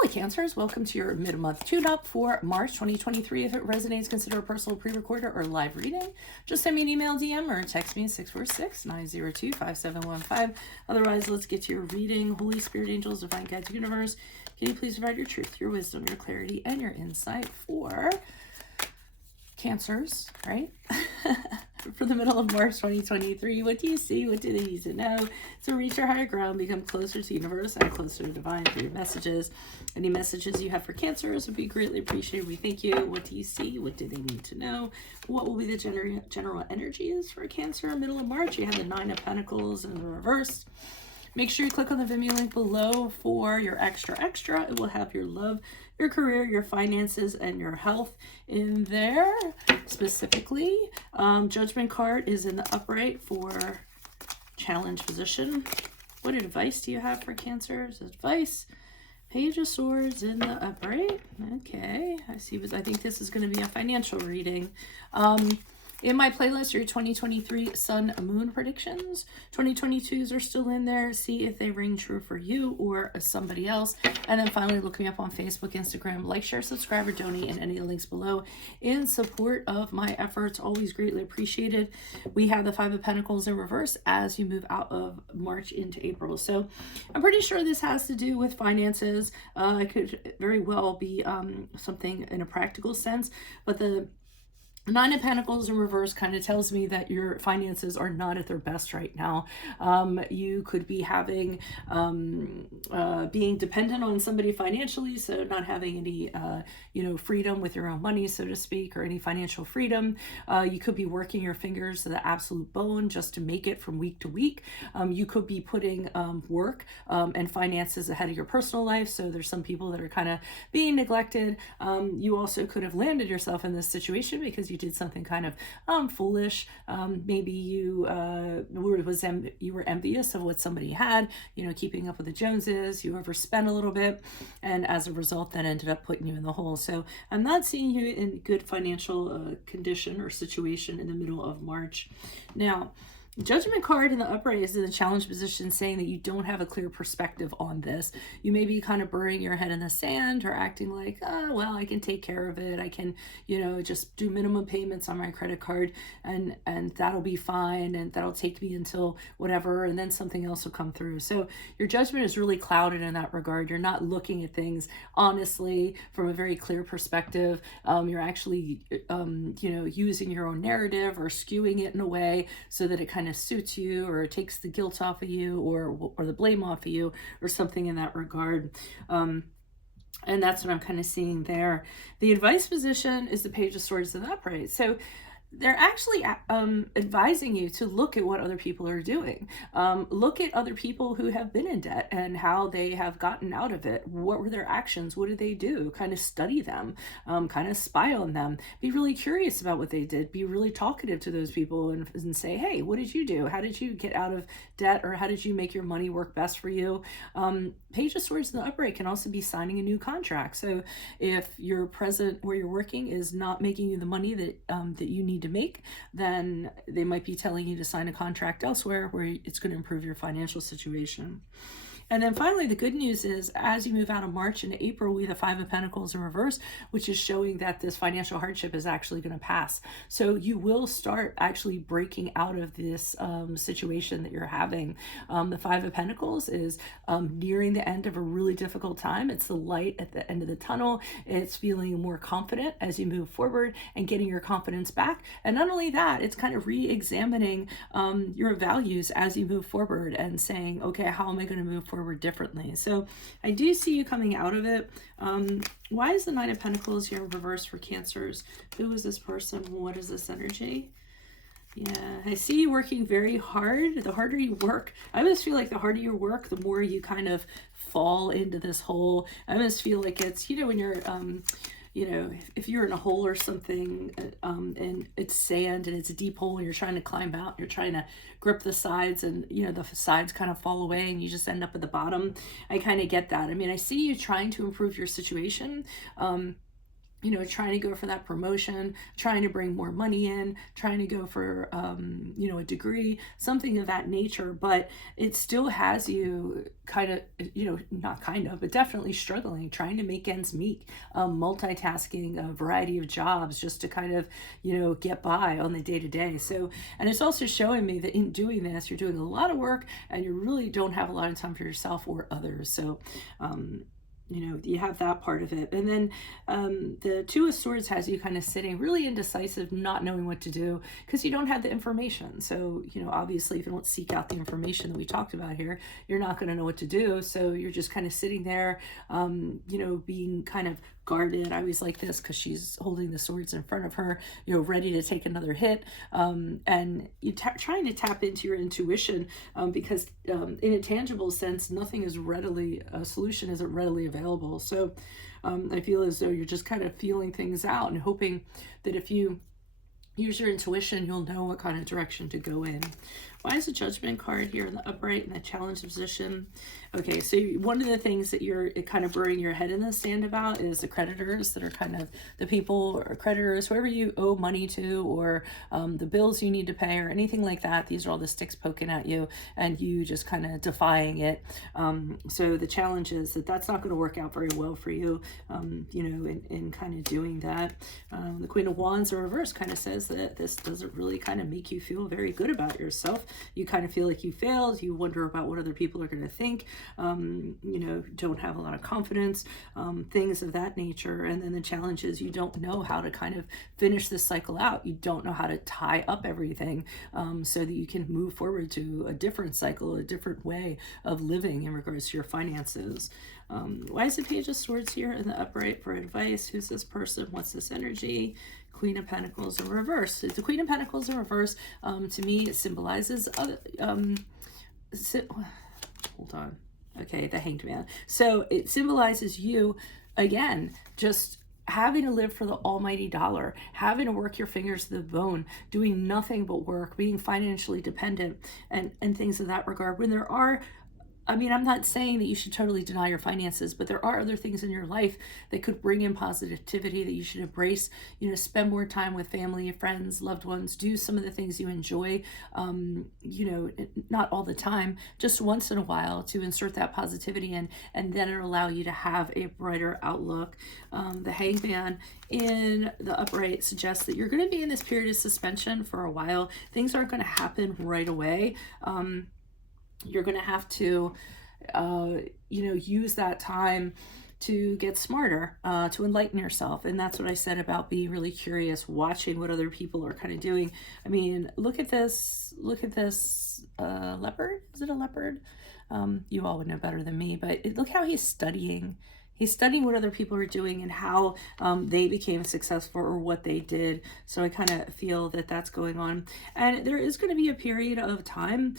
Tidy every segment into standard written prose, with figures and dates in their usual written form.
Holy Cancers, welcome to your mid-month tune-up for March 2023. If it resonates, consider a personal pre-recorder or live reading. Just send me an email, DM, or text me at 646-902-5715. Otherwise, let's get to your reading. Holy Spirit, Angels, Divine Guides, Universe, can you please provide your truth, your wisdom, your clarity, and your insight for Cancers, right? For the middle of March 2023, what do you see? What do they need to know to reach your higher ground, become closer to the universe and closer to divine through your messages? Any messages you have for Cancers would be greatly appreciated. We thank you. What do you see? What do they need to know? What will be the general energies for Cancer middle of March? You have the Nine of Pentacles in the reverse. Make sure you click on the Venmo link below for your extra. It will have your love, your career, your finances, and your health in there. Specifically, Judgment card is in the upright for challenge position. What advice do you have for Cancers? Advice. Page of Swords in the upright. Okay, I see. I think this is going to be a financial reading. In my playlist, your 2023 Sun Moon predictions. 2022s are still in there. See if they ring true for you or somebody else. And then finally, look me up on Facebook, Instagram. Like, share, subscribe, or donate in any links below in support of my efforts. Always greatly appreciated. We have the Five of Pentacles in reverse as you move out of March into April. So I'm pretty sure this has to do with finances. It could very well be something in a practical sense, but the Nine of Pentacles in reverse kind of tells me that your finances are not at their best right now. You could be having, being dependent on somebody financially, so not having any, freedom with your own money, so to speak, or any financial freedom. You could be working your fingers to the absolute bone just to make it from week to week. You could be putting work and finances ahead of your personal life, so there's some people that are kind of being neglected. You also could have landed yourself in this situation because you did something kind of foolish. Maybe you were envious of what somebody had, keeping up with the Joneses. You overspent a little bit, and as a result, that ended up putting you in the hole. So I'm not seeing you in good financial condition or situation in the middle of March. Now, Judgment card in the upright is in the challenge position, saying that you don't have a clear perspective on this. You may be kind of burying your head in the sand or acting like, oh, well, I can take care of it. I can, just do minimum payments on my credit card and that'll be fine. And that'll take me until whatever. And then something else will come through. So your judgment is really clouded in that regard. You're not looking at things honestly from a very clear perspective. You're actually, using your own narrative or skewing it in a way so that it kind of suits you or takes the guilt off of you or the blame off of you or something in that regard. And that's what I'm kind of seeing there. The advice position is the Page of Swords in the upright. So they're actually advising you to look at what other people are doing. Look at other people who have been in debt and how they have gotten out of it. What were their actions? What did they do? Kind of study them, kind of spy on them. Be really curious about what they did. Be really talkative to those people and say, hey, what did you do? How did you get out of debt, or how did you make your money work best for you? Page of Swords in the upright can also be signing a new contract. So if your present where you're working is not making you the money that you need to make, then they might be telling you to sign a contract elsewhere where it's going to improve your financial situation. And then finally, the good news is as you move out of March into April, we have the Five of Pentacles in reverse, which is showing that this financial hardship is actually going to pass. So you will start actually breaking out of this situation that you're having. The Five of Pentacles is nearing the end of a really difficult time. It's the light at the end of the tunnel. It's feeling more confident as you move forward and getting your confidence back. And not only that, it's kind of re-examining your values as you move forward and saying, okay, how am I going to move forward differently? So I do see you coming out of it. Why is the Nine of Pentacles here in reverse for Cancers? Who is this person? What is this energy? Yeah, I see you working very hard. The harder you work, I always feel like the harder you work, the more you kind of fall into this hole. I always feel like it's, when you're if you're in a hole or something and it's sand and it's a deep hole and you're trying to climb out, you're trying to grip the sides and, the sides kind of fall away and you just end up at the bottom. I kind of get that. I mean, I see you trying to improve your situation. you know, trying to go for that promotion, trying to bring more money in, trying to go for, you know, a degree, something of that nature. But it still has you kind of, you know, not kind of, but definitely struggling, trying to make ends meet, multitasking a variety of jobs just to kind of, you know, get by on the day to day. So, and it's also showing me that in doing this, you're doing a lot of work and you really don't have a lot of time for yourself or others. So, you know, you have that part of it. And then the Two of Swords has you kind of sitting really indecisive, not knowing what to do because you don't have the information. So, you know, obviously if you don't seek out the information that we talked about here, you're not going to know what to do. So you're just kind of sitting there, you know, being kind of guarded. I always like this because she's holding the swords in front of her, you know, ready to take another hit. And you trying to tap into your intuition because in a tangible sense, nothing is readily, a solution isn't readily available. So I feel as though you're just kind of feeling things out and hoping that if you use your intuition, you'll know what kind of direction to go in. Why is the Judgment card here in the upright in the challenge position? Okay, so one of the things that you're kind of burying your head in the sand about is the creditors that are kind of the people or creditors, whoever you owe money to, or the bills you need to pay or anything like that. These are all the sticks poking at you and you just kind of defying it. So the challenge is that that's not going to work out very well for you, you know, in kind of doing that. The Queen of Wands in reverse kind of says that this doesn't really kind of make you feel very good about yourself. You kind of feel like you failed. You wonder about what other people are going to think. You know, don't have a lot of confidence, things of that nature. And then the challenge is you don't know how to kind of finish this cycle out. You don't know how to tie up everything so that you can move forward to a different cycle, a different way of living in regards to your finances. Why is the Page of Swords here in the upright for advice? Who's this person? What's this energy? Queen of Pentacles in reverse. The Queen of Pentacles in reverse, to me, it symbolizes, hold on. Okay, the Hanged Man. So it symbolizes you, again, just having to live for the almighty dollar, having to work your fingers to the bone, doing nothing but work, being financially dependent, and things of that regard. When there are, I mean, I'm not saying that you should totally deny your finances, but there are other things in your life that could bring in positivity that you should embrace. You know, spend more time with family, friends, loved ones, do some of the things you enjoy, you know, not all the time, just once in a while to insert that positivity in, and then it'll allow you to have a brighter outlook. The Hanged Man in the upright suggests that you're going to be in this period of suspension for a while. Things aren't going to happen right away. You're going to have to, you know, use that time to get smarter, to enlighten yourself. And that's what I said about being really curious, watching what other people are kind of doing. I mean, look at this leopard. Is it a leopard? You all would know better than me, but look how he's studying. He's studying what other people are doing and how they became successful or what they did. So I kind of feel that that's going on. And there is going to be a period of time,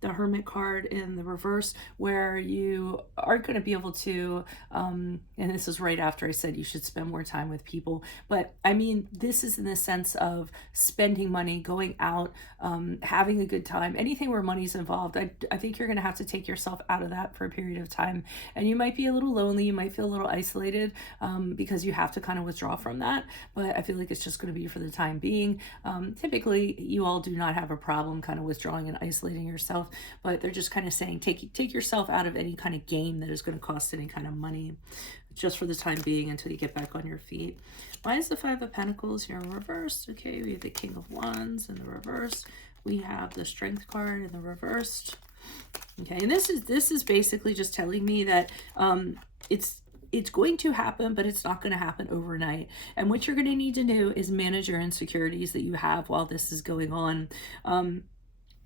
the Hermit card in the reverse, where you aren't going to be able to, and this is right after I said you should spend more time with people. But I mean, this is in the sense of spending money, going out, having a good time, anything where money's involved. I think you're going to have to take yourself out of that for a period of time. And you might be a little lonely. You might feel a little isolated because you have to kind of withdraw from that. But I feel like it's just going to be for the time being. Typically, you all do not have a problem kind of withdrawing and isolating yourself, but they're just kind of saying take yourself out of any kind of game that is going to cost any kind of money just for the time being until you get back on your feet. Why is the Five of Pentacles here in reverse? Okay, we have the King of Wands in the reverse. We have the Strength card in the reversed. Okay, and this is basically just telling me that it's going to happen, but it's not going to happen overnight. And what you're going to need to do is manage your insecurities that you have while this is going on.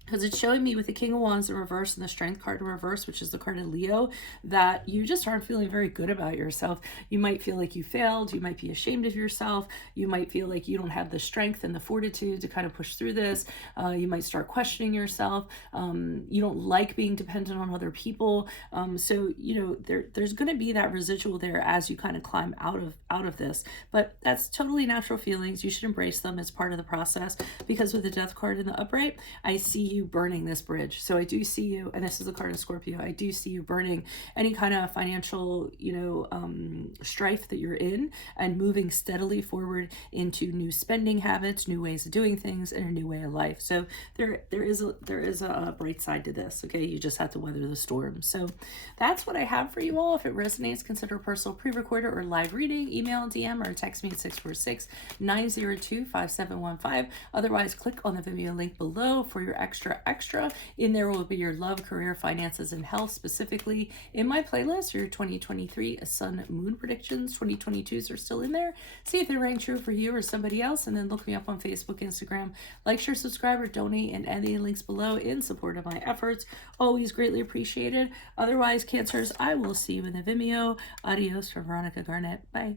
Because it's showing me with the King of Wands in reverse and the Strength card in reverse, which is the card of Leo, that you just aren't feeling very good about yourself. You might feel like you failed. You might be ashamed of yourself. You might feel like you don't have the strength and the fortitude to kind of push through this. You might start questioning yourself. You don't like being dependent on other people. So, you know, there's going to be that residual there as you kind of climb out of this. But that's totally natural feelings. You should embrace them as part of the process, because with the Death card in the upright, I see you burning this bridge. So I do see you, and this is the card of Scorpio, I do see you burning any kind of financial, strife that you're in, and moving steadily forward into new spending habits, new ways of doing things, and a new way of life. So there is a bright side to this. Okay, you just have to weather the storm. So that's what I have for you all. If it resonates, consider a personal pre-recorder or live reading. Email, DM, or text me at 646-902-5715. Otherwise, click on the Vimeo link below for your extra. In there will be your love, career, finances, and health. Specifically in my playlist, your 2023 sun moon predictions. 2022s are still in there. See if they rang true for you or somebody else, and then look me up on Facebook, Instagram. Like, share, subscribe, or donate, and any links below in support of my efforts. Always greatly appreciated. Otherwise, Cancers, I will see you in the Vimeo. Adios from Veronica Garnet. Bye.